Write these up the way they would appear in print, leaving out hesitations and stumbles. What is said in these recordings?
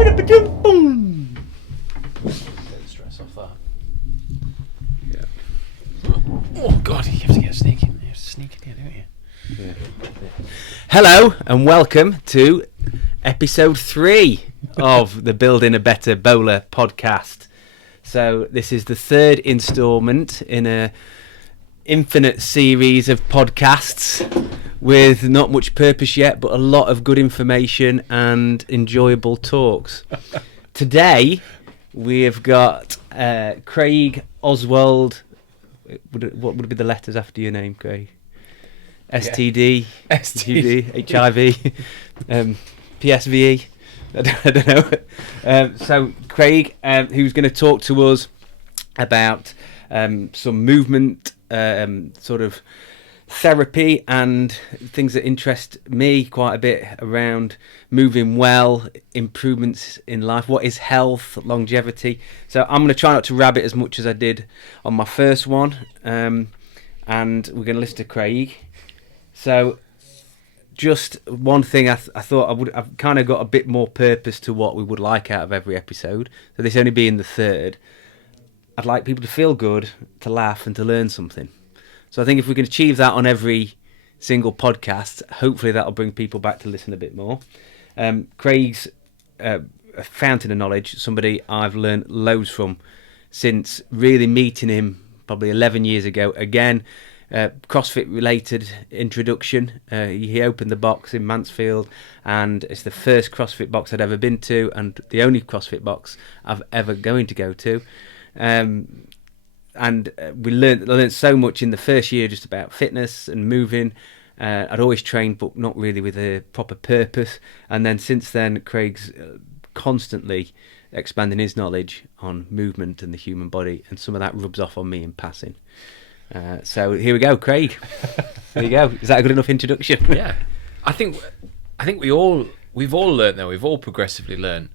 Boom. Don't stress off that. Yeah. Oh God, you have to get sneaking. You have to sneak in here, don't you? Yeah. Hello and welcome to episode 3 of the Building a Better Bowler podcast. So this is the third instalment in a infinite series of podcasts with not much purpose yet, but a lot of good information and enjoyable talks. Today we have got Craig Oswald. What would be the letters after your name, Craig? STD, STD, HIV, PSVE. I don't know. So Craig, who's going to talk to us about some movement, sort of therapy and things that interest me quite a bit around moving well, improvements in life, what is health, longevity. So I'm going to try not to rabbit as much as I did on my first one, and we're going to listen to Craig. So just one thing I thought I've kind of got a bit more purpose to what we would like out of every episode. So this only being the third, I'd like people to feel good, to laugh and to learn something. So I think if we can achieve that on every single podcast, hopefully that'll bring people back to listen a bit more. Craig's a fountain of knowledge, somebody I've learned loads from since really meeting him probably 11 years ago. Again, CrossFit related introduction. He opened the box in Mansfield, and it's the first CrossFit box I'd ever been to and the only CrossFit box I've ever going to go to. And I learned so much in the first year just about fitness and moving. I'd always trained, but not really with a proper purpose. And then since then, Craig's constantly expanding his knowledge on movement and the human body, and some of that rubs off on me in passing. So here we go, Craig. There you go. Is that a good enough introduction? Yeah, I think we've all learned though. We've all progressively learned.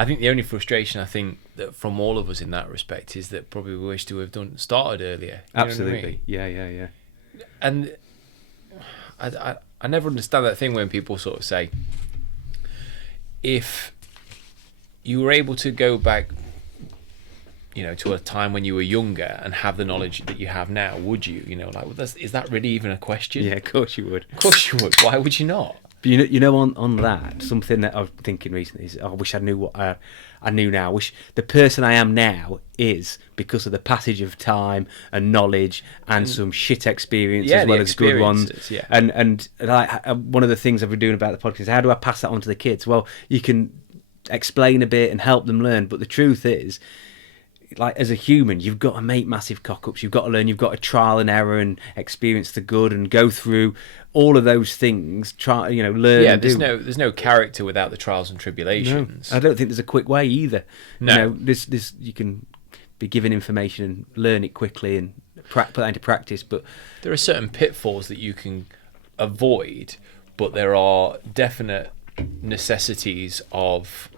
I think the only frustration I think that from all of us in that respect is that probably we wish to have started earlier. Absolutely. You know what I mean? Yeah. And I never understand that thing when people sort of say, if you were able to go back, to a time when you were younger and have the knowledge that you have now, would you? Is that really even a question? Yeah, of course you would. Of course you would. Why would you not? But on that, something that I've been thinking recently is, I wish I knew what I knew now. I wish the person I am now is because of the passage of time and knowledge and some shit experience as well as good ones. Yeah. And like, one of the things I've been doing about the podcast is, how do I pass that on to the kids? Well, you can explain a bit and help them learn, but the truth is, like, as a human, you've got to make massive cock-ups. You've got to learn. You've got to trial and error and experience the good and go through all of those things. Learn. Yeah, there's no character without the trials and tribulations. No, I don't think there's a quick way either. No, this you can be given information and learn it quickly and put that into practice. But there are certain pitfalls that you can avoid, but there are definite necessities of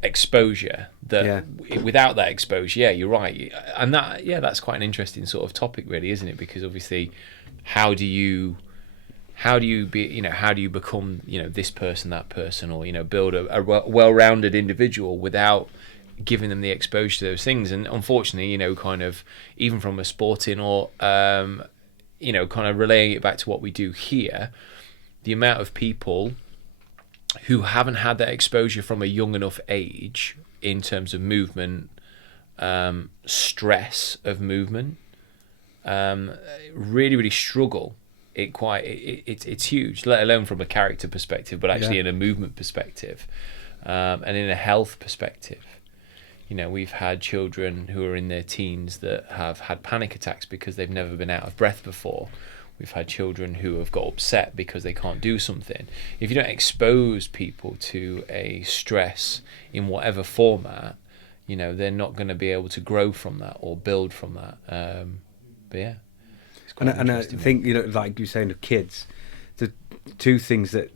exposure that without that exposure, you're right, and that's quite an interesting sort of topic, really, isn't it? Because obviously, how do you become this person, that person, or build a well-rounded individual without giving them the exposure to those things? And unfortunately, kind of even from a sporting or kind of relaying it back to what we do here, the amount of people who haven't had that exposure from a young enough age in terms of movement, stress of movement, really struggle. It's huge, let alone from a character perspective, but actually in a movement perspective, and in a health perspective. We've had children who are in their teens that have had panic attacks because they've never been out of breath before. We've had children who have got upset because they can't do something. If you don't expose people to a stress in whatever format, they're not going to be able to grow from that or build from that. But yeah, it's quite and I think like you're saying of kids, the two things that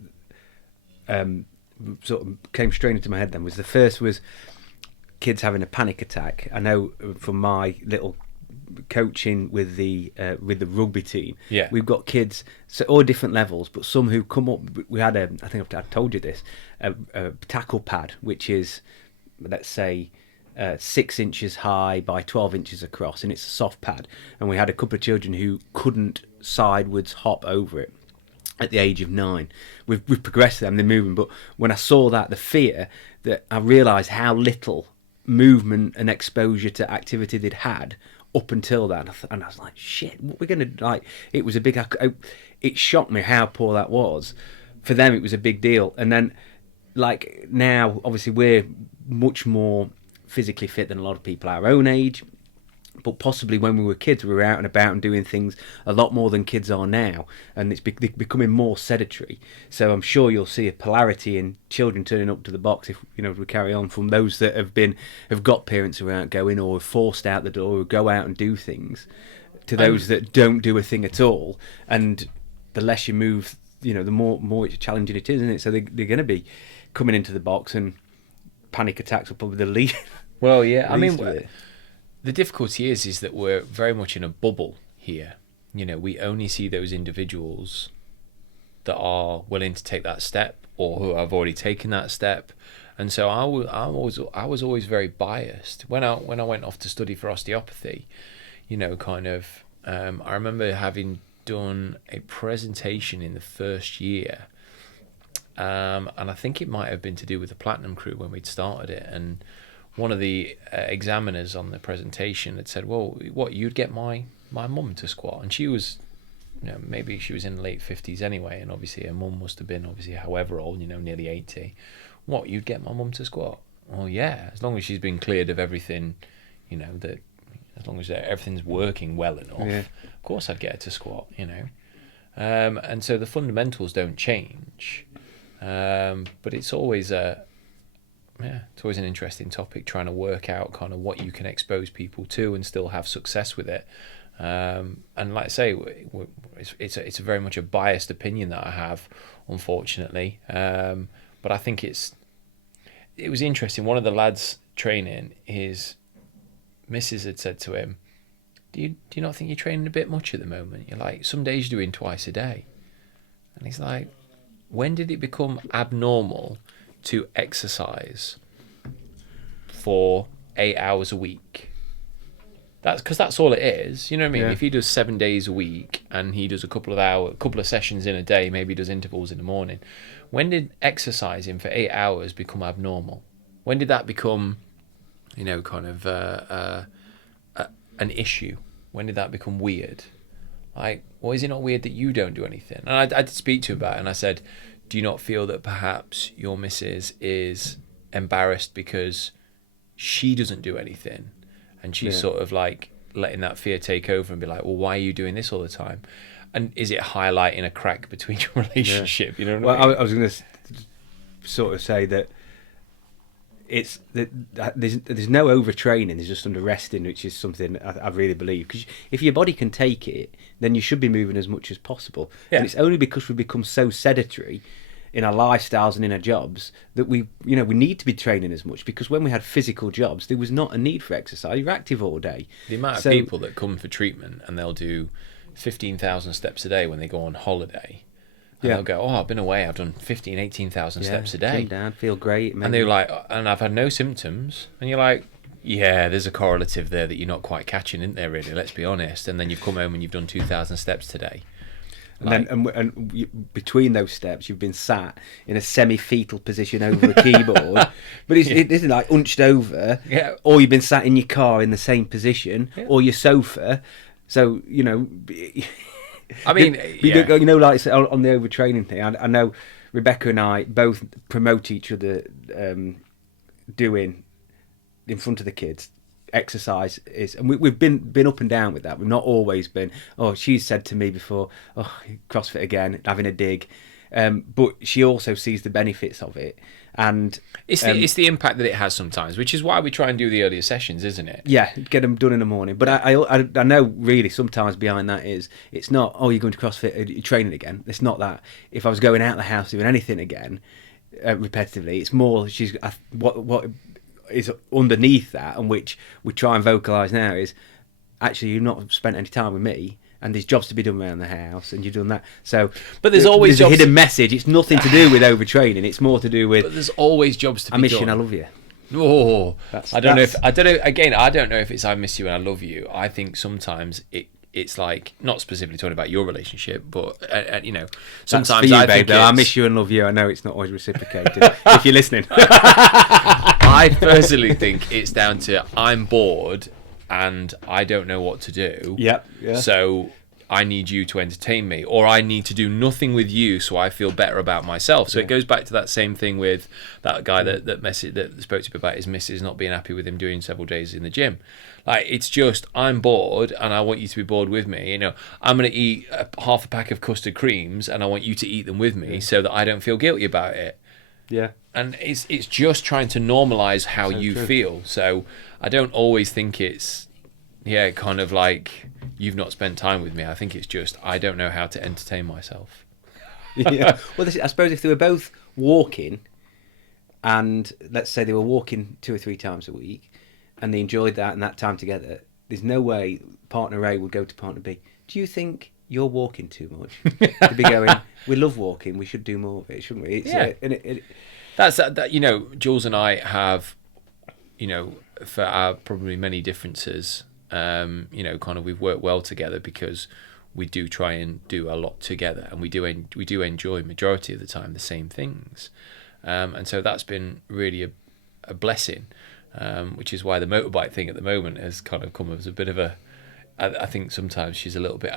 sort of came straight into my head then was, the first was kids having a panic attack. I know from my little coaching with the rugby team. Yeah. We've got kids, so all different levels, but some who come up. We had I think I've told you this, a tackle pad, which is, let's say, 6 inches high by 12 inches across, and it's a soft pad. And we had a couple of children who couldn't sideways hop over it at the age of 9. We've progressed them, they're moving, but when I saw that, the fear, that I realised how little movement and exposure to activity they'd had up until that, and I was like, shit, what we're gonna, like, it was a big, it shocked me how poor that was. For them it was a big deal. And then, like, now obviously we're much more physically fit than a lot of people our own age, but possibly when we were kids we were out and about and doing things a lot more than kids are now, and it's becoming more sedentary. So I'm sure you'll see a polarity in children turning up to the box if we carry on, from those that have got parents who aren't going, or are forced out the door, or go out and do things, to those that don't do a thing at all. And the less you move, the more challenging it is, isn't it? So they're going to be coming into the box, and panic attacks are probably the least. Well, yeah, I mean, the difficulty is that we're very much in a bubble here. We only see those individuals that are willing to take that step, or who have already taken that step. And so I was always very biased when I went off to study for osteopathy. I remember having done a presentation in the first year, and I think it might have been to do with the Platinum Crew when we'd started it, and one of the examiners on the presentation had said, well, you'd get my mum to squat. And she was, maybe she was in the late 50s anyway, and obviously her mum must have been, obviously, however old, nearly 80. You'd get my mum to squat? Oh yeah, as long as she's been cleared of everything, that, as long as everything's working well enough, of course I'd get her to squat, and so the fundamentals don't change, but it's always it's always an interesting topic, trying to work out kind of what you can expose people to and still have success with it. And like I say, it's very much a biased opinion that I have, unfortunately. But I think it was interesting. One of the lads training, his missus had said to him, do you not think you're training a bit much at the moment? You're like, some days you're doing twice a day. And he's like, when did it become abnormal to exercise for 8 hours a week? That's all it is. You know what I mean? Yeah. If he does 7 days a week and he does a couple of sessions in a day, maybe he does intervals in the morning. When did exercising for 8 hours become abnormal? When did that become, kind of an issue? When did that become weird? Like, well, is it not weird that you don't do anything? And I did speak to him about it, and I said, do you not feel that perhaps your missus is embarrassed because she doesn't do anything, and she's sort of like letting that fear take over and be like, well, why are you doing this all the time? And is it highlighting a crack between your relationship? You know what I mean? I was going to sort of say that it's that there's no overtraining, there's just under resting, which is something I really believe, because if your body can take it, then you should be moving as much as possible. And it's only because we've become so sedentary in our lifestyles and in our jobs that we need to be training as much, because when we had physical jobs there was not a need for exercise. You're active all day. The amount of people that come for treatment and they'll do 15,000 steps a day when they go on holiday. And they'll go, I've been away, I've done 15, 18,000 steps a day. Came down, feel great. Maybe. And they're like, and I've had no symptoms. And you're like, yeah, there's a correlative there that you're not quite catching, isn't there, really? Let's be honest. And then you've come home and you've done 2,000 steps today. And between those steps, you've been sat in a semi-fetal position over a keyboard, but it isn't like hunched over, or you've been sat in your car in the same position, or your sofa. So, I mean, like on the overtraining thing, I know Rebecca and I both promote each other doing in front of the kids. Exercise is, and we've been up and down with that. We've not always been. She's said to me before, CrossFit again, having a dig, but she also sees the benefits of it, and it's the impact that it has sometimes, which is why we try and do the earlier sessions, isn't it? Yeah, get them done in the morning. But I know really sometimes behind that is, it's not, you're going to CrossFit, you're training again. It's not that. If I was going out the house doing anything again repetitively, it's more what is underneath that, and which we try and vocalise now, is actually you've not spent any time with me, and there's jobs to be done around the house, and you've done that. So, but there's always a jobs hidden message. It's nothing to do with overtraining. It's more to do with. But there's always jobs to be I miss done. you and I love you. Oh, I don't know if it's I miss you and I love you. I think sometimes it's like, not specifically talking about your relationship, but sometimes That's for you, I babe, think though. I miss you and love you. I know it's not always reciprocated. If you're listening, I personally think it's down to I'm bored and I don't know what to do. Yeah. So I need you to entertain me, or I need to do nothing with you so I feel better about myself. So it goes back to that same thing with that guy that spoke to me about his missus not being happy with him doing several days in the gym. Like, it's just, I'm bored and I want you to be bored with me. I'm going to eat half a pack of custard creams and I want you to eat them with me so that I don't feel guilty about it. Yeah. And it's just trying to normalize how you feel. So I don't always think it's kind of like you've not spent time with me. I think it's just I don't know how to entertain myself. Yeah. Well, I suppose if they were both walking, and let's say they were walking 2 or 3 times a week, and they enjoyed that and that time together, there's no way partner A would go to partner B. Do you think you're walking too much? They'd be going, we love walking, we should do more of it, shouldn't we? That's that. Jules and I have, for our probably many differences, kind of we've worked well together because we do try and do a lot together, and we do enjoy majority of the time the same things, and so that's been really a blessing, which is why the motorbike thing at the moment has kind of come as a bit of a. I think sometimes she's a little bit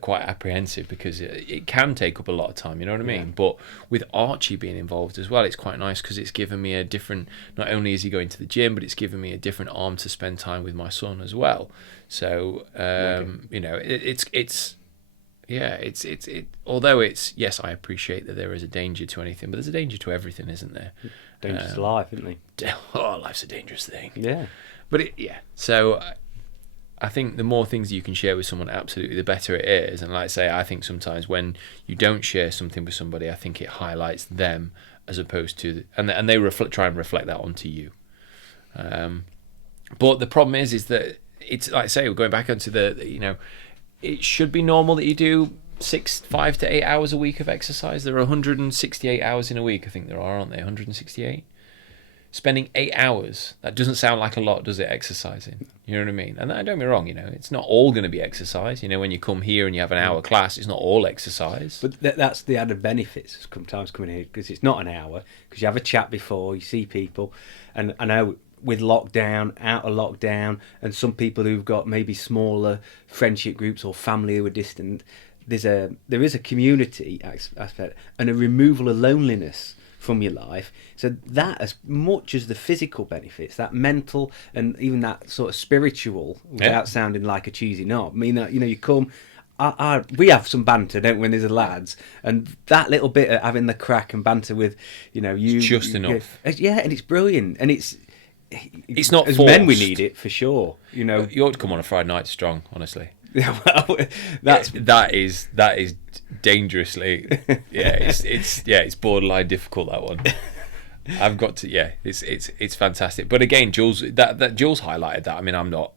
quite apprehensive because it can take up a lot of time, you know what I mean? Yeah. But with Archie being involved as well, it's quite nice because it's given me a different, not only is he going to the gym, but it's given me a different arm to spend time with my son as well. So, although it's, yes, I appreciate that there is a danger to anything, but there's a danger to everything, isn't there? Dangerous to life, isn't it? Oh, life's a dangerous thing. Yeah. But so I think the more things you can share with someone, absolutely, the better it is. And like I say, I think sometimes when you don't share something with somebody, I think it highlights them as opposed to, and they try and reflect that onto you. But the problem is that it's like I say, we're going back onto it should be normal that you do 5 to 8 hours a week of exercise. There are 168 hours in a week, I think there are, aren't they? 168. Spending 8 hours, that doesn't sound like a lot, does it, exercising? You know what I mean? And don't get me wrong, it's not all going to be exercise. When you come here and you have an hour class, it's not all exercise. But that's the added benefits sometimes coming here, because it's not an hour, because you have a chat before, you see people. And I know with lockdown, out of lockdown, and some people who've got maybe smaller friendship groups or family who are distant, there is a community aspect and a removal of loneliness from your life. So that, as much as the physical benefits, that mental and even that sort of spiritual, without sounding like a cheesy knob, I mean that you come. We have some banter, don't we, when there's the lads, and that little bit of having the crack and banter with, you, it's just enough. Yeah, and it's brilliant, and it's not as forced. Men we need it for sure. You ought to come on a Friday night strong, honestly. Yeah, well, that is dangerously, it's borderline difficult, that one. I've got to, it's fantastic. But again, Jules, that Jules highlighted that. I mean, I'm not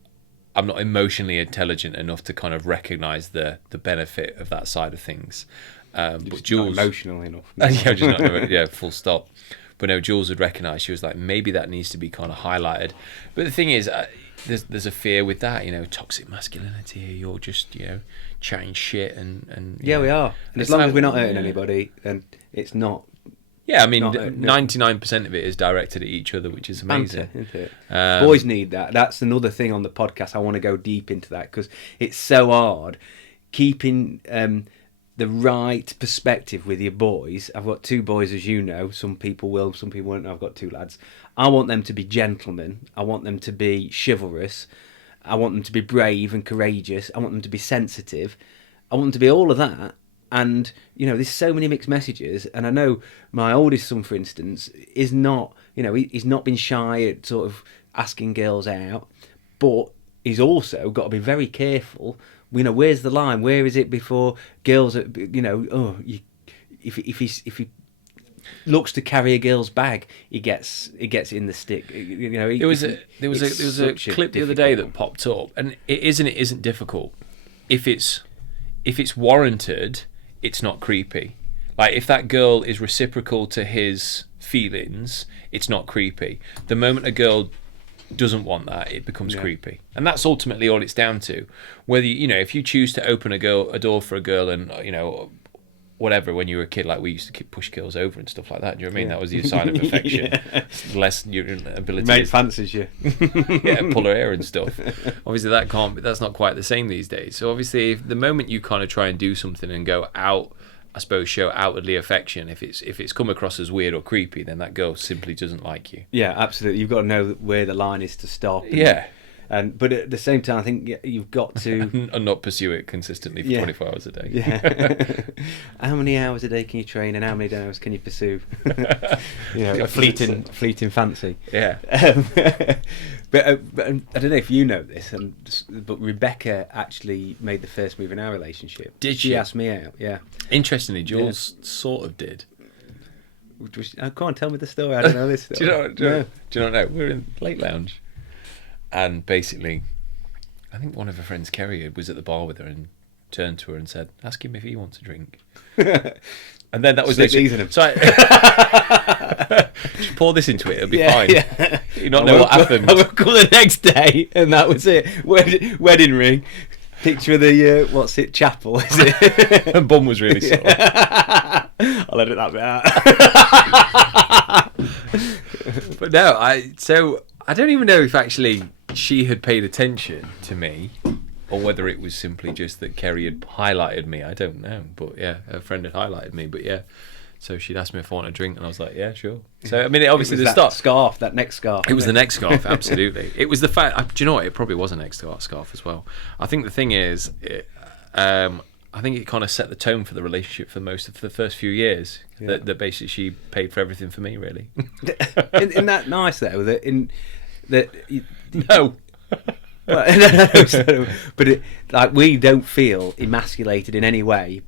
emotionally intelligent enough to kind of recognise the benefit of that side of things. But Jules, not emotional enough. just not, full stop. But no, Jules had recognised. She was like, maybe that needs to be kind of highlighted. But the thing is, there's a fear with that, toxic masculinity. You're just, chatting shit and we are. And as long as we're not hurting anybody, then it's not. Yeah, I mean, 99% of it is directed at each other, which is amazing. Banter, isn't it? Boys need that. That's another thing on the podcast. I want to go deep into that because it's so hard keeping the right perspective with your boys. I've got 2 boys, as you know. Some people will, some people won't. I've got 2 lads. I want them to be gentlemen. I want them to be chivalrous. I want them to be brave and courageous. I want them to be sensitive. I want them to be all of that. And, there's so many mixed messages. And I know my oldest son, for instance, is not, he's not been shy at sort of asking girls out. But he's also got to be very careful. Where's the line? Where is it before girls, if he looks to carry a girl's bag, he gets in the stick. You know, there was a clip the other day that popped up, and it isn't difficult. If it's warranted, it's not creepy. Like, if that girl is reciprocal to his feelings, it's not creepy. The moment a girl doesn't want that, it becomes creepy, and that's ultimately all it's down to. Whether if you choose to open a door for a girl, and whatever, when you were a kid, like we used to push girls over and stuff like that. Do you know what I mean? That was your sign of affection. Less your ability. Mate fancies you. Pull her hair and stuff. Obviously, that's not quite the same these days. So obviously, if the moment you kind of try and do something and go out, I suppose, show outwardly affection, if it's come across as weird or creepy, then that girl simply doesn't like you. Yeah, absolutely. You've got to know where the line is to stop. But at the same time, I think you've got to and not pursue it consistently for 24 hours a day. Yeah. How many hours a day can you train, and how many hours can you pursue? A fleeting fancy. Yeah. But I don't know if you know this, but Rebecca actually made the first move in our relationship. Did she? She asked me out. Yeah. Interestingly, Jules sort of did. Go on, tell me the story. I don't know this story. Do you not know? We're in late lounge. And basically, I think one of her friends, Kerry, was at the bar with her and turned to her and said, "Ask him if he wants a drink." And then that was literally... So just pour this into it, it'll be fine. Yeah. You not know what happened. I woke up the next day, and that was it. Wedding ring. Picture of the, chapel, is it? And bum was really sore. I'll edit that bit out. But no, I don't even know if actually she had paid attention to me, or whether it was simply just that Kerry had highlighted me. I don't know, but yeah, her friend had highlighted me. But yeah, so she'd asked me if I wanted a drink, and I was like, yeah, sure. So I mean, obviously the scarf, that neck scarf. It was the neck scarf, absolutely. It was the fact. Do you know what? It probably was a neck scarf as well. I think the thing is, I think it kind of set the tone for the relationship for most of the first few years. Yeah. That basically she paid for everything for me, really. Isn't that nice though? No. But we don't feel emasculated in any way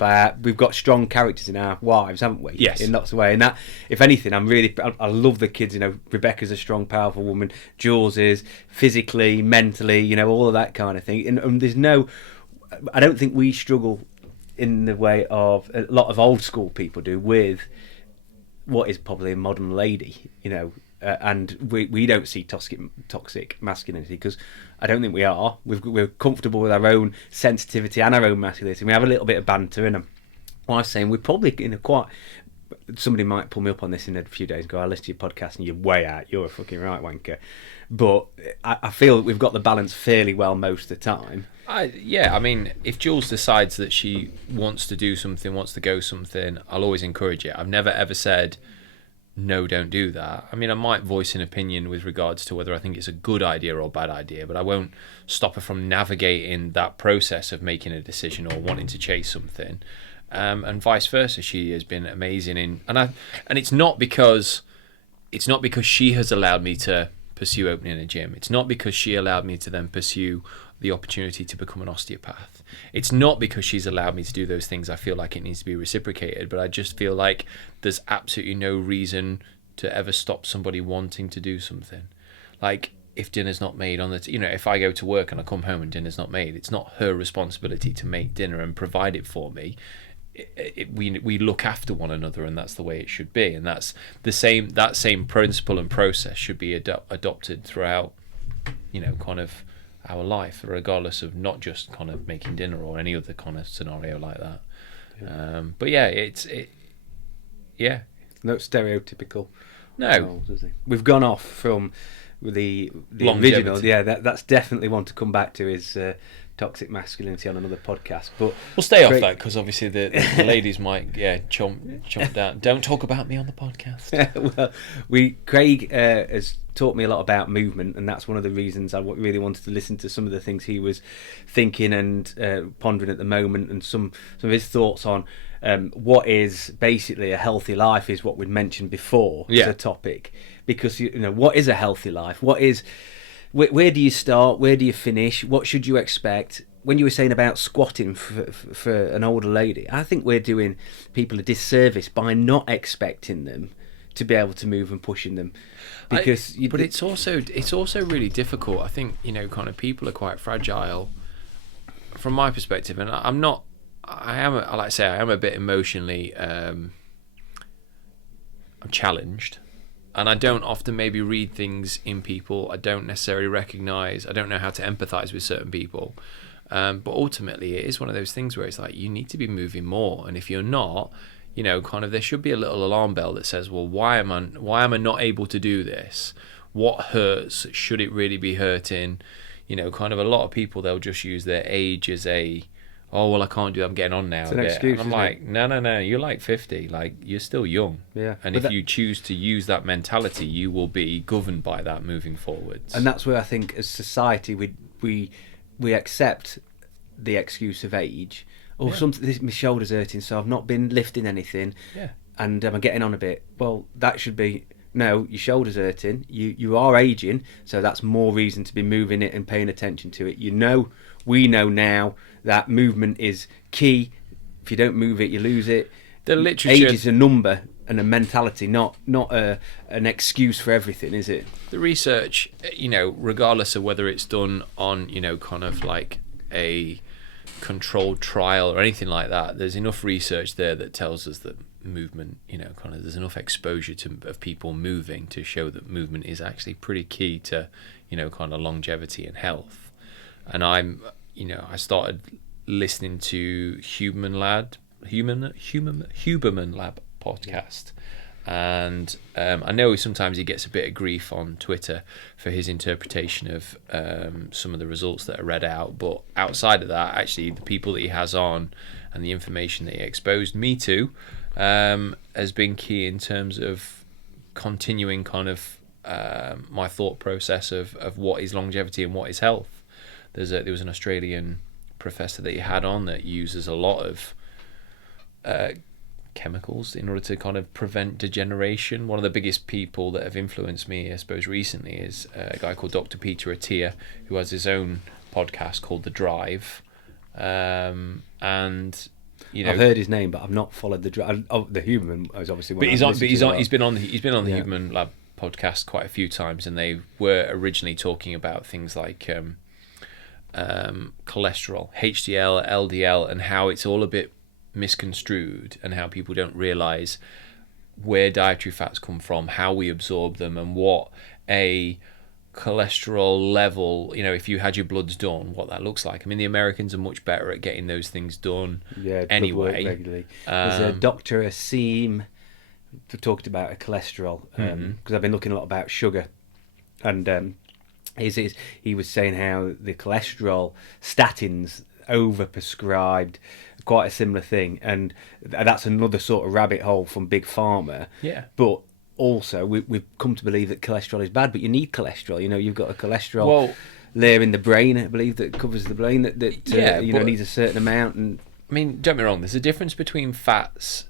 we've got strong characters in our wives, haven't we? Yes. In lots of ways. And that, if anything, I love the kids. Rebecca's a strong, powerful woman. Jules is physically, mentally, all of that kind of thing. And there's I don't think we struggle in the way of a lot of old school people do with what is probably a modern lady, and we don't see toxic masculinity, because I don't think we are. We're comfortable with our own sensitivity and our own masculinity. We have a little bit of banter in them. Well, I was saying we're probably in a quite... Somebody might pull me up on this in a few days and go, "I listened to your podcast and you're way out. You're a fucking right wanker." But I feel that we've got the balance fairly well most of the time. I mean, if Jules decides that she wants to do something, wants to go something, I'll always encourage it. I've never ever said, no, don't do that. I mean, I might voice an opinion with regards to whether I think it's a good idea or a bad idea, but I won't stop her from navigating that process of making a decision or wanting to chase something. And vice versa, she has been amazing and it's not because she has allowed me to pursue opening a gym. It's not because she allowed me to then pursue the opportunity to become an osteopath. It's not because she's allowed me to do those things I feel like it needs to be reciprocated, but I just feel like there's absolutely no reason to ever stop somebody wanting to do something. Like, if dinner's not made on if I go to work and I come home and dinner's not made, it's not her responsibility to make dinner and provide it for me. We look after one another, and that's the way it should be. And that's that same principle and process should be adopted throughout, kind of our life, regardless of not just kind of making dinner or any other kind of scenario like that. Yeah. But yeah, yeah. No stereotypical. No, roles, is it? We've gone off from the longevity. Original. Yeah, that's definitely one to come back to, is toxic masculinity on another podcast. But we'll stay off that, because obviously the ladies might chomp down. Don't talk about me on the podcast. Well, Craig has taught me a lot about movement, and that's one of the reasons I really wanted to listen to some of the things he was thinking and pondering at the moment, and some of his thoughts on what is basically a healthy life is what we'd mentioned before as a topic. Because what is a healthy life? Where do you start? Where do you finish? What should you expect? When you were saying about squatting for an older lady, I think we're doing people a disservice by not expecting them to be able to move and pushing them, because but it's also really difficult. I think, you know, kind of people are quite fragile from my perspective, and I am like I say, I am a bit emotionally I'm challenged, and I don't often maybe read things in people. I don't necessarily recognize, I don't know how to empathize with certain people, but ultimately it is one of those things where it's like, you need to be moving more, and if you're not, you know, kind of, there should be a little alarm bell that says, well, why am I not able to do this? What hurts? Should it really be hurting? You know, kind of, a lot of people, they'll just use their age as a, oh, well, I can't do it, I'm getting on now. It's an excuse, and I'm like, no, you're like 50, like, you're still young. Yeah. And if you choose to use that mentality, you will be governed by that moving forwards. And that's where I think, as society, we accept the excuse of age. Or something, my shoulder's hurting, so I've not been lifting anything, and I'm getting on a bit. Well, that should be, no, your shoulder's hurting, you are aging, so that's more reason to be moving it and paying attention to it. You know, we know now that movement is key. If you don't move it, you lose it. The literature, age is a number and a mentality, not an excuse for everything, is it? The research, you know, regardless of whether it's done on, you know, kind of like a controlled trial or anything like that, there's enough research there that tells us that movement, you know, kind of, there's enough exposure of people moving to show that movement is actually pretty key to, you know, kind of longevity and health. And I started listening to Huberman Lab podcast, and I know sometimes he gets a bit of grief on Twitter for his interpretation of some of the results that are read out, but outside of that, actually, the people that he has on and the information that he exposed me to has been key in terms of continuing kind of my thought process of what is longevity and what is health. There was an Australian professor that he had on that uses a lot of chemicals in order to kind of prevent degeneration. One of the biggest people that have influenced me, I suppose, recently is a guy called Dr. Peter Attia, who has his own podcast called The Drive. And you know, I've heard his name, but I've not followed the Drive. Oh, the Huberman is obviously one. He's been on the Huberman Lab podcast quite a few times, and they were originally talking about things like cholesterol, HDL, LDL, and how it's all a bit misconstrued, and how people don't realize where dietary fats come from, how we absorb them, and what a cholesterol level, you know, if you had your bloods done, what that looks like. I mean, the Americans are much better at getting those things done anyway. Regularly. There's a Dr. Asim who talked about cholesterol, because I've been looking a lot about sugar, and he was saying how the cholesterol statins overprescribed, quite a similar thing, and that's another sort of rabbit hole from big pharma. But also we've come to believe that cholesterol is bad, but you need cholesterol. You know, you've got a cholesterol layer in the brain, I believe, that covers the brain that needs a certain amount. And I mean, don't get me wrong, there's a difference between fats,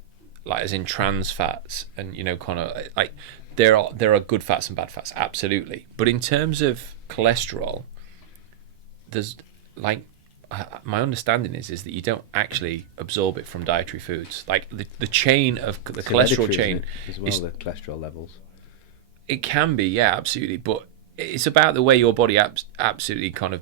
like as in trans fats, and, you know, kind of like there are good fats and bad fats, absolutely. But in terms of cholesterol, there's like, my understanding is that you don't actually absorb it from dietary foods. Like the chain of the cholesterol chain as well, the cholesterol levels. It can be, yeah, absolutely. But it's about the way your body absolutely kind of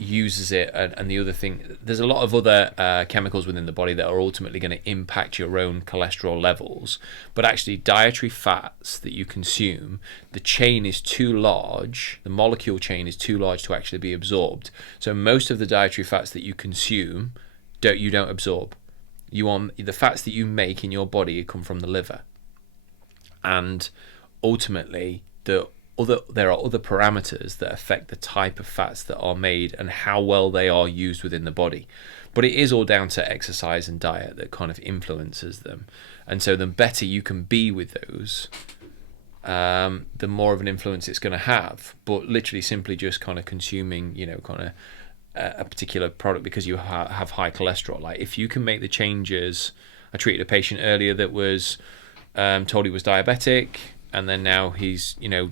uses it, and the other thing, there's a lot of other chemicals within the body that are ultimately going to impact your own cholesterol levels. But actually, dietary fats that you consume, the chain is too large, the molecule chain is too large to actually be absorbed. So most of the dietary fats that you consume, you don't absorb. The fats that you make in your body come from the liver, and ultimately there are other parameters that affect the type of fats that are made and how well they are used within the body. But it is all down to exercise and diet that kind of influences them. And so the better you can be with those, the more of an influence it's going to have. But literally simply just kind of consuming, you know, kind of a particular product because you have high cholesterol. Like, if you can make the changes, I treated a patient earlier that was told he was diabetic, and then now he's, you know,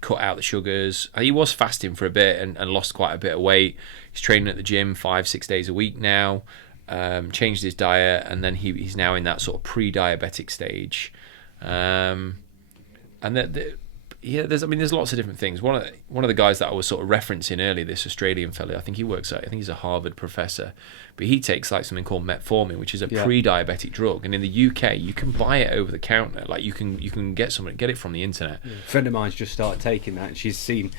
cut out the sugars. He was fasting for a bit and lost quite a bit of weight. He's training at the gym 5-6 days a week now, changed his diet, and then he's now in that sort of pre-diabetic stage. And there's lots of different things. One of the guys that I was sort of referencing earlier, this Australian fellow, I think he's a Harvard professor, but he takes like something called metformin, which is a pre-diabetic drug, and in the UK you can buy it over the counter. Like you can get it from the internet. Yeah. A friend of mine's just started taking that, and she's seen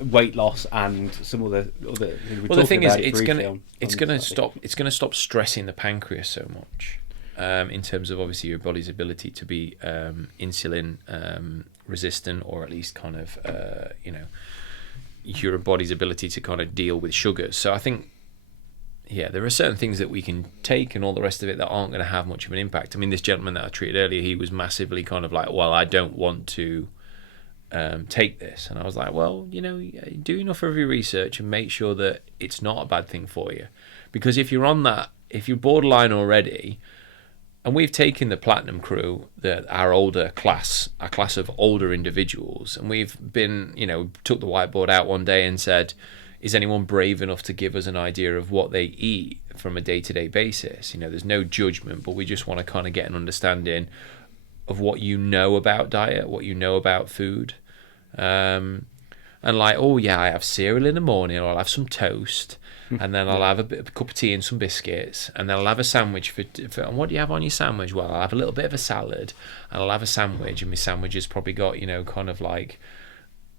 weight loss and some other. Well, the thing is, it's going to stop stressing the pancreas so much. In terms of obviously your body's ability to be insulin resistant, or at least kind of your body's ability to kind of deal with sugars. So I think there are certain things that we can take and all the rest of it that aren't going to have much of an impact. I mean, this gentleman that I treated earlier, he was massively kind of like, well, I don't want to take this, and I was like, well, do enough of your research and make sure that it's not a bad thing for you, because if you're if you're borderline already. And we've taken the Platinum crew, our class of older individuals, and we've been, took the whiteboard out one day and said, is anyone brave enough to give us an idea of what they eat from a day-to-day basis? There's no judgment, but we just want to kind of get an understanding of what you know about diet, what you know about food. And like, I have cereal in the morning, or I'll have some toast. And then I'll have a cup of tea and some biscuits, and then I'll have a sandwich and what do you have on your sandwich? Well, I'll have a little bit of a salad, and I'll have a sandwich, and my sandwich has probably got, kind of like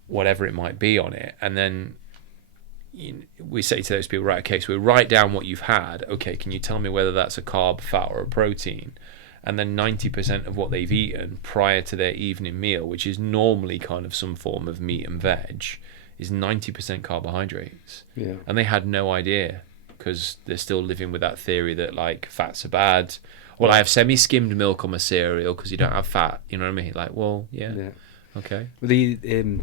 whatever it might be on it. And then we say to those people, right, okay, so we write down what you've had. Okay, can you tell me whether that's a carb, fat, or a protein? And then 90% of what they've eaten prior to their evening meal, which is normally kind of some form of meat and veg, is 90% carbohydrates. Yeah. And they had no idea, because they're still living with that theory that like fats are bad. Well, I have semi-skimmed milk on my cereal because you don't have fat. You know what I mean? Like, well, yeah. Okay. The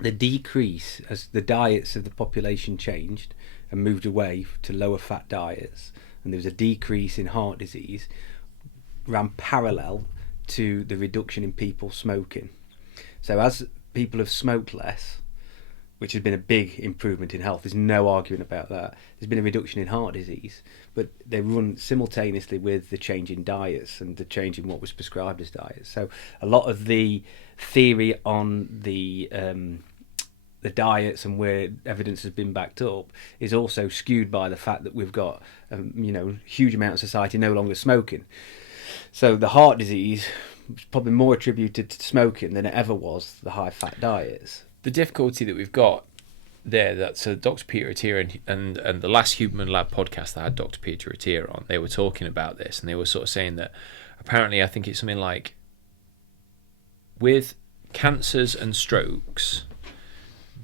decrease as the diets of the population changed and moved away to lower fat diets, and there was a decrease in heart disease, ran parallel to the reduction in people smoking. So as people have smoked less, which has been a big improvement in health, there's no arguing about that. There's been a reduction in heart disease, but they run simultaneously with the change in diets and the change in what was prescribed as diets. So a lot of the theory on the diets and where evidence has been backed up is also skewed by the fact that we've got huge amount of society no longer smoking. So the heart disease is probably more attributed to smoking than it ever was the high fat diets. The difficulty that we've got there, so Dr. Peter Attia and the last Human Lab podcast that had Dr. Peter Attia on, they were talking about this, and they were sort of saying that apparently, I think it's something like with cancers and strokes,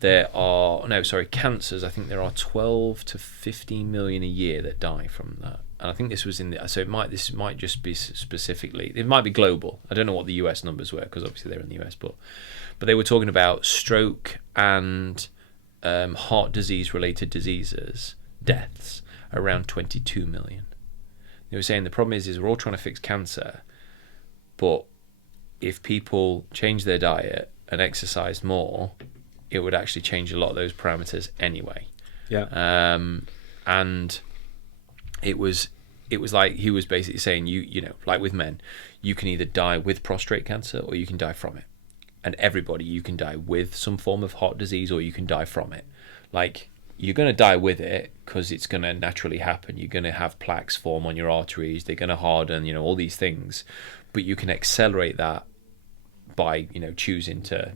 cancers, I think there are 12 to 15 million a year that die from that. And I think this was this might just be specifically, it might be global. I don't know what the US numbers were, because obviously they're in the US, but they were talking about stroke and heart disease related diseases, deaths, around 22 million. They were saying the problem is we're all trying to fix cancer, but if people change their diet and exercise more, it would actually change a lot of those parameters anyway. Yeah. And it was like he was basically saying, you know, like with men, you can either die with prostate cancer or you can die from it. And everybody, you can die with some form of heart disease or you can die from it. Like, you're going to die with it because it's going to naturally happen. You're going to have plaques form on your arteries. They're going to harden, you know, all these things. But you can accelerate that by, you know, choosing to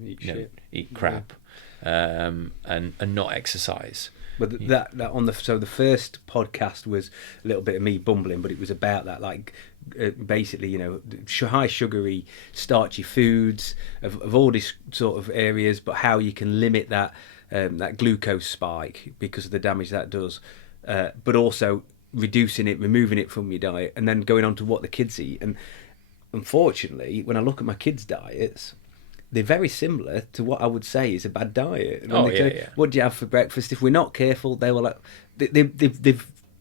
eat crap and not exercise. But that on the first podcast was a little bit of me bumbling, but it was about that, like basically, you know, high sugary, starchy foods of all these sort of areas, but how you can limit that glucose spike because of the damage that does, but also reducing it, removing it from your diet, and then going on to what the kids eat. And unfortunately, when I look at my kids' diets, they're very similar to what I would say is a bad diet. What do you have for breakfast? If we're not careful, they will. They're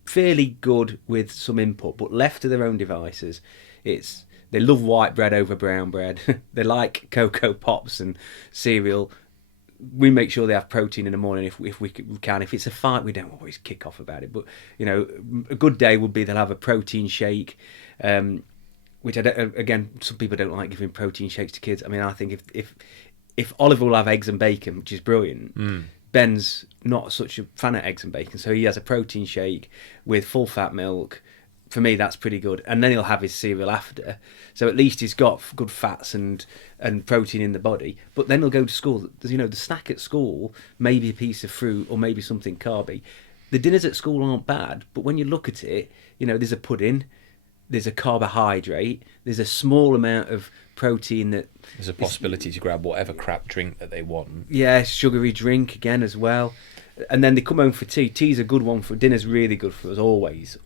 fairly good with some input, but left to their own devices, they love white bread over brown bread. They like Cocoa Pops and cereal. We make sure they have protein in the morning if we can. If it's a fight, we don't always kick off about it. But, you know, a good day would be they'll have a protein shake. which I don't, again, some people don't like giving protein shakes to kids. I mean, I think if Oliver will have eggs and bacon, which is brilliant, Ben's not such a fan of eggs and bacon, so he has a protein shake with full fat milk. For me, that's pretty good. And then he'll have his cereal after. So at least he's got good fats and protein in the body. But then he'll go to school. You know, the snack at school, maybe a piece of fruit or maybe something carby. The dinners at school aren't bad, but when you look at it, you know, there's a pudding, there's a carbohydrate, there's a small amount of protein that... There's a possibility to grab whatever crap drink that they want. Yeah, sugary drink again as well. And then they come home for tea. Tea's a good one for dinner's really good for us, always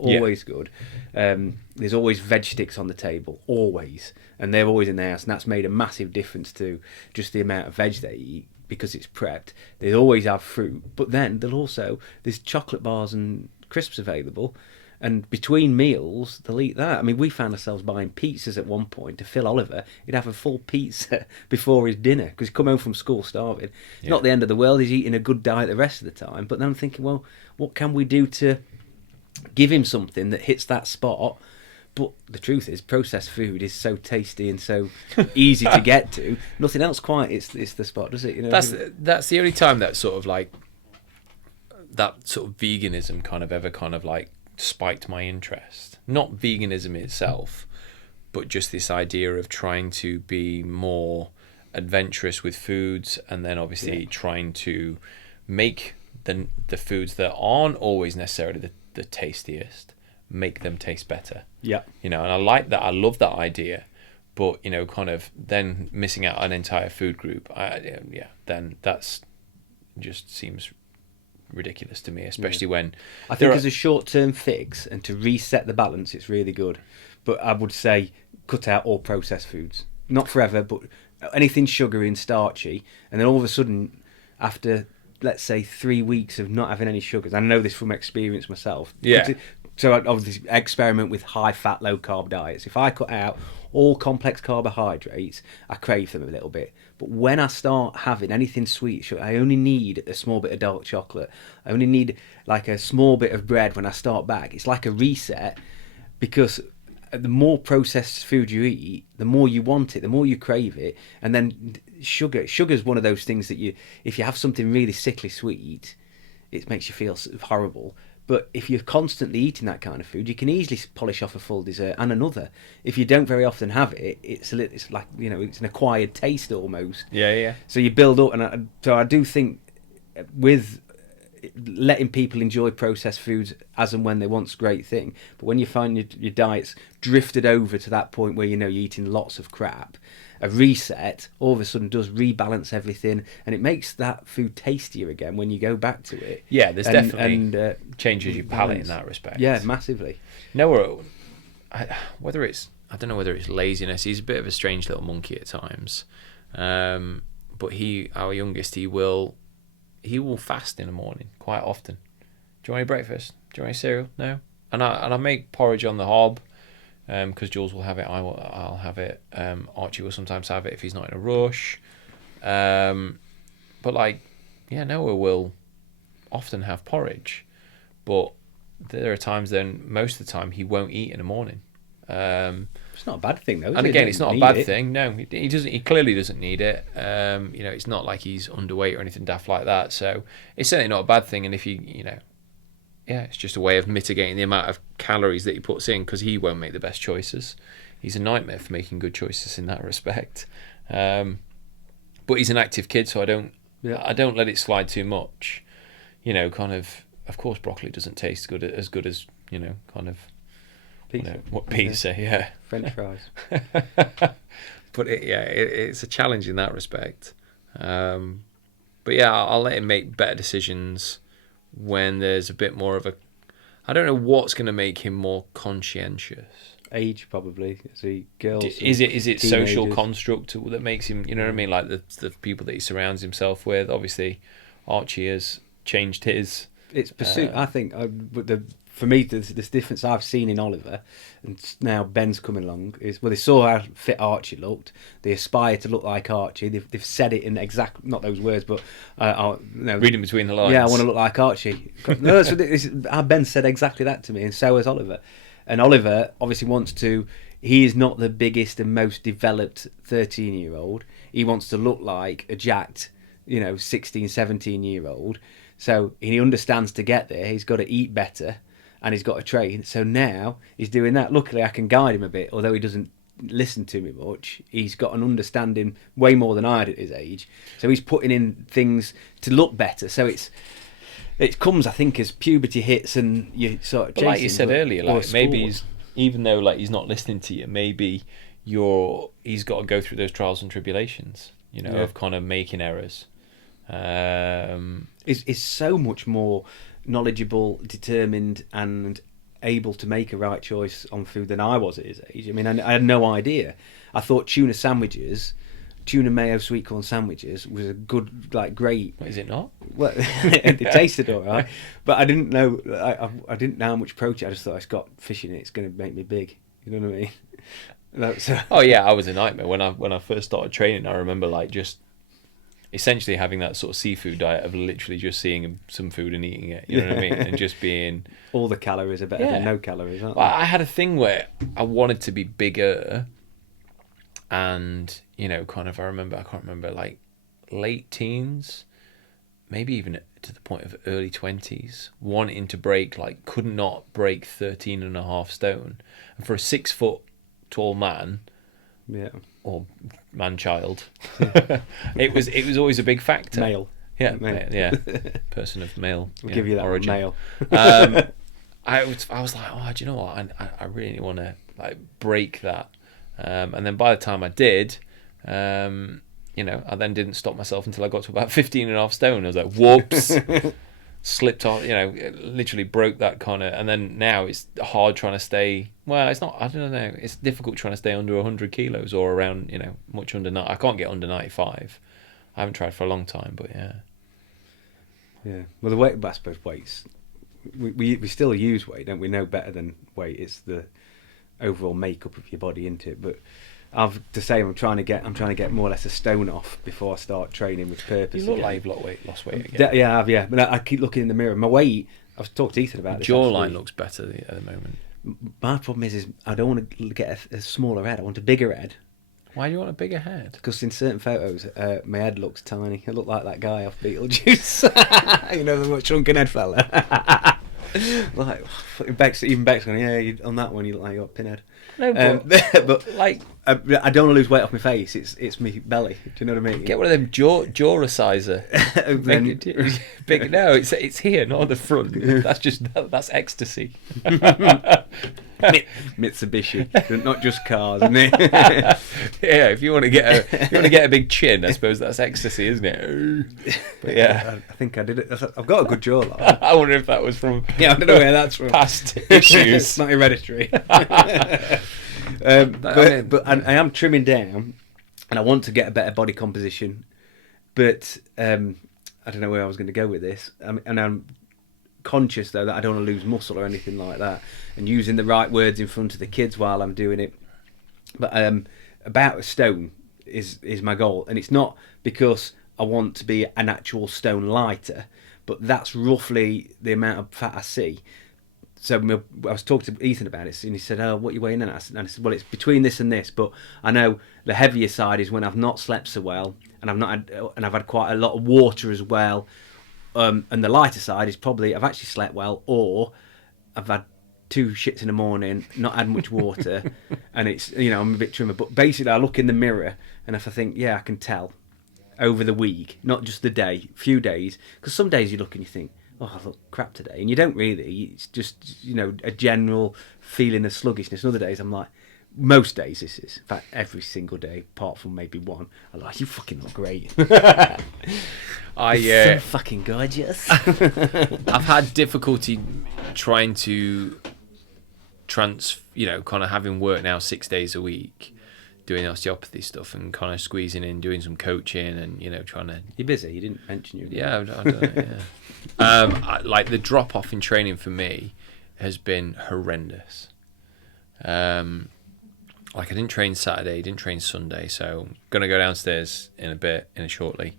good. There's always veg sticks on the table, always, and they're always in the house, and that's made a massive difference to just the amount of veg they eat because it's prepped. They always have fruit, but then there's chocolate bars and crisps available. And between meals, they'll eat that. I mean, we found ourselves buying pizzas at one point to fill Oliver. He'd have a full pizza before his dinner because he'd come home from school starving. It's not the end of the world. He's eating a good diet the rest of the time. But then I'm thinking, well, what can we do to give him something that hits that spot? But the truth is, processed food is so tasty and so easy to get to. Nothing else quite it's the spot, does it? You know, that's the only time that sort of like that sort of veganism kind of ever kind of like spiked my interest. Not veganism itself, but just this idea of trying to be more adventurous with foods, and then obviously trying to make the foods that aren't always necessarily the tastiest, make them taste better. Yeah. You know, and I like that. I love that idea. But, you know, kind of then missing out an entire food group, then that's just seems ridiculous to me, especially when I think as a short-term fix and to reset the balance, it's really good. But I would say cut out all processed foods, not forever, but anything sugary and starchy. And then all of a sudden, after let's say 3 weeks of not having any sugars, I know this from experience myself. So I obviously experiment with high-fat, low-carb diets. If I cut out all complex carbohydrates, I crave them a little bit. But when I start having anything sweet, I only need a small bit of dark chocolate. I only need like a small bit of bread when I start back. It's like a reset, because the more processed food you eat, the more you want it, the more you crave it. And then sugar's one of those things that if you have something really sickly sweet, it makes you feel sort of horrible. But if you're constantly eating that kind of food, you can easily polish off a full dessert and another. If you don't very often have it, it's like, you know, it's an acquired taste almost. Yeah. So you build up, and so I do think with letting people enjoy processed foods as and when they want's a great thing. But when you find your diet's drifted over to that point where, you know, you're eating lots of crap, a reset all of a sudden does rebalance everything, and it makes that food tastier again when you go back to it. Yeah, there's definitely changes your palate in that respect. Yeah, massively. No, I don't know whether it's laziness. He's a bit of a strange little monkey at times, but our youngest, he will fast in the morning quite often. Do you want any breakfast? Do you want any cereal? No. And I make porridge on the hob. Because Jules will have it, I'll have it. Archie will sometimes have it if he's not in a rush. But Noah will often have porridge, but there are times then most of the time he won't eat in the morning. It's not a bad thing though. And again, it's not a bad thing. No, he doesn't. He clearly doesn't need it. You know, it's not like he's underweight or anything daft like that. So it's certainly not a bad thing. And if it's just a way of mitigating the amount of calories that he puts in, because he won't make the best choices. He's a nightmare for making good choices in that respect. But he's an active kid, so I don't let it slide too much. You know, kind of course, broccoli doesn't taste as good as, you know, kind of pizza. Pizza, yeah. French fries. But it's a challenge in that respect. But yeah, I'll let him make better decisions when there's a bit more of I don't know what's going to make him more conscientious. Age, probably. Girls. Is it social construct that makes him, you know what I mean, like the people that he surrounds himself with? Obviously, Archie has changed his. It's pursuit. I think. For me, this difference I've seen in Oliver, and now Ben's coming along, is they saw how fit Archie looked. They aspire to look like Archie. They've said it in not those words, but reading between the lines. Yeah, I want to look like Archie. No, Ben said exactly that to me, and so has Oliver. And Oliver obviously wants to. he is not the biggest and most developed 13-year-old. He wants to look like a jacked, 16, 17-year-old. So he understands to get there, he's got to eat better and he's got to train. So now he's doing that. Luckily, I can guide him a bit, although he doesn't listen to me much. He's got an understanding way more than I had at his age. So he's putting in things to look better. So it comes, I think, as puberty hits and you sort of But like you said earlier, like maybe sport. even though like he's not listening to you, maybe he's got to go through those trials and tribulations, of kind of making errors. Is so much more knowledgeable, determined, and able to make a right choice on food than I was at his age. I mean, I had no idea. I thought tuna mayo sweet corn sandwiches was a good, great. What, is it not? Well, it tasted all right, but I didn't know. I didn't know how much protein. I just thought it's got fish in it. It's going to make me big. You know what I mean? Oh yeah, I was a nightmare when I first started training. I remember just essentially having that sort of seafood diet of literally just seeing some food and eating it. You know what I mean? And just being all the calories are better than no calories, aren't they? I had a thing where I wanted to be bigger, and I can't remember like late teens, maybe even to the point of early 20s, wanting to break, could not break 13.5 stone, and for a 6 foot tall man, or man-child, it was always a big factor. Male. Yeah, person of male. We'll give you that origin. Male. I was like, oh, do you know what? I really want to break that. And then by the time I did, I then didn't stop myself until I got to about 15.5 stone. I was like, whoops, slipped on, literally broke that kind of. And then now it's hard trying to stay. Well, it's not. I don't know. It's difficult trying to stay under 100 kilos or around, much under. I can't get under 95. I haven't tried for a long time, but yeah. Yeah. Well, the weight, I suppose, weights. We still use weight, don't we? Know better than weight. It's the overall makeup of your body, isn't it? But I'm trying to get more or less a stone off before I start training with purpose. You look like you've lost weight again. Yeah, I have. Yeah, but I keep looking in the mirror. My weight. I've talked to Ethan about this. Jawline looks better at the moment. My problem is I don't want to get a smaller head. I want a bigger head. Why do you want a bigger head? Because in certain photos, my head looks tiny. I look like that guy off Beetlejuice. The shrunken head fella. Even Beck's going, yeah, on that one you look like you got a pinhead. No, but I don't want to lose weight off my face. It's my belly. Do you know what I mean? Get one of them jaw resizer. Big. No, it's here, not on the front. That's ecstasy. Mitsubishi, not just cars, isn't it? Yeah, if you want to get a big chin, I suppose that's ecstasy, isn't it? But yeah, I think I did it. I've got a good jawline. I wonder if that was from I don't know where that's from. Past issues. It's not hereditary. But I am trimming down, and I want to get a better body composition. But I don't know where I was going to go with this. And I'm conscious though that I don't want to lose muscle or anything like that, and using the right words in front of the kids while I'm doing it. But about a stone is my goal, and it's not because I want to be an actual stone lighter, but that's roughly the amount of fat I see. So I was talking to Ethan about it, and he said, "Oh, what are you weighing in at?" And I said, "Well, it's between this and this, but I know the heavier side is when I've not slept so well, and I've had quite a lot of water as well." And the lighter side is probably I've actually slept well, or I've had 2 shits in the morning, not had much water, and it's I'm a bit trimmer. But basically, I look in the mirror, and if I think, yeah, I can tell over the week, not just the day, few days, because some days you look and you think, oh, I look crap today, and you don't really. It's just a general feeling of sluggishness. And other days I'm like, most days this is, in fact, every single day, apart from maybe one, I'm like, you fucking look great. So fucking gorgeous. I've had difficulty trying to kind of having work now 6 days a week, doing osteopathy stuff and kind of squeezing in, doing some coaching and trying to. You're busy. You didn't mention you. Yeah, I don't. Yeah. Like the drop off in training for me has been horrendous. Like I didn't train Saturday, didn't train Sunday, so I'm gonna go downstairs in a shortly,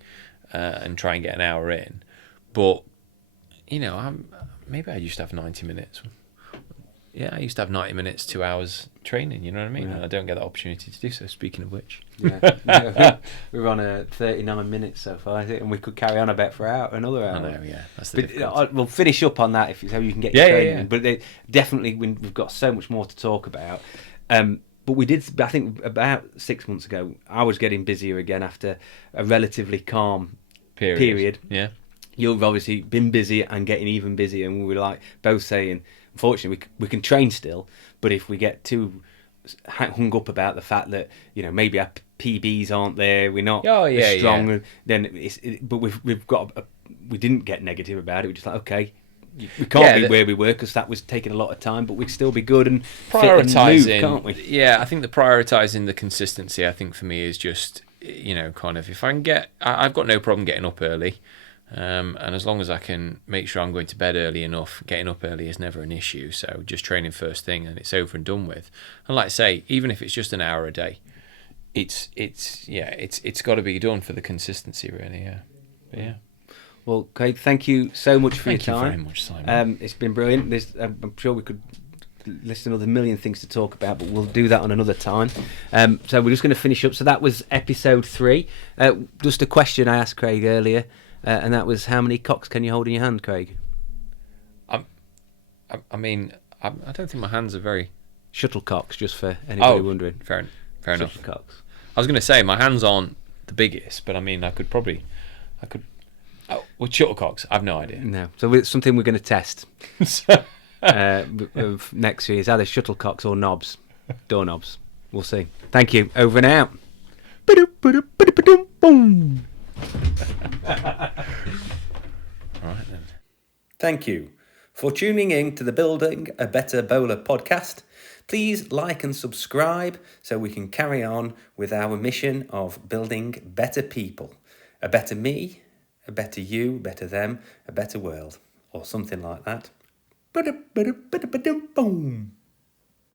and try and get an hour in. But maybe I used to have 90 minutes. Yeah, I used to have 90 minutes, 2 hours training, you know what I mean? Yeah. And I don't get that opportunity to do so, speaking of which. Yeah. We're on 39 minutes so far, and we could carry on a bit for another hour. I know, yeah. That's the But difficulty. we'll finish up on that so you can get Yeah, your yeah, training. yeah. But definitely, we've got so much more to talk about. But we did, I think, about 6 months ago, I was getting busier again after a relatively calm period. Yeah. You've obviously been busy and getting even busier, and we were like both saying, unfortunately, we can train still, but if we get too hung up about the fact that maybe our PBs aren't there, we're not as strong, yeah. then but we've got we didn't get negative about it. We're just like, okay, we can't be where we were because that was taking a lot of time, but we'd still be good and fit and move, can't we? Yeah, I think the prioritising the consistency, I think for me is just kind of, if I can I've got no problem getting up early. And as long as I can make sure I'm going to bed early enough, getting up early is never an issue. So just training first thing and it's over and done with. And like I say, even if it's just an hour a day, it's got to be done for the consistency, really. Yeah, but yeah. Well, Craig, thank you so much for your time. Thank you very much, Simon. It's been brilliant. I'm sure we could list another million things to talk about, but we'll do that on another time. So we're just going to finish up. So that was episode 3. Just a question I asked Craig earlier. And that was, how many cocks can you hold in your hand, Craig? I don't think my hands are very... Shuttlecocks, just for anybody wondering. Fair enough. Shuttlecocks. I was going to say, my hands aren't the biggest, but I could... With shuttlecocks, I've no idea. No. So it's something we're going to test of next year is either shuttlecocks or knobs. Doorknobs. We'll see. Thank you. Over and out. Boom. All right then. Thank you for tuning in to the Building a Better Bowler podcast. Please like and subscribe so we can carry on with our mission of building better people. A better me, a better you, a better them, a better world, or something like that. Boom.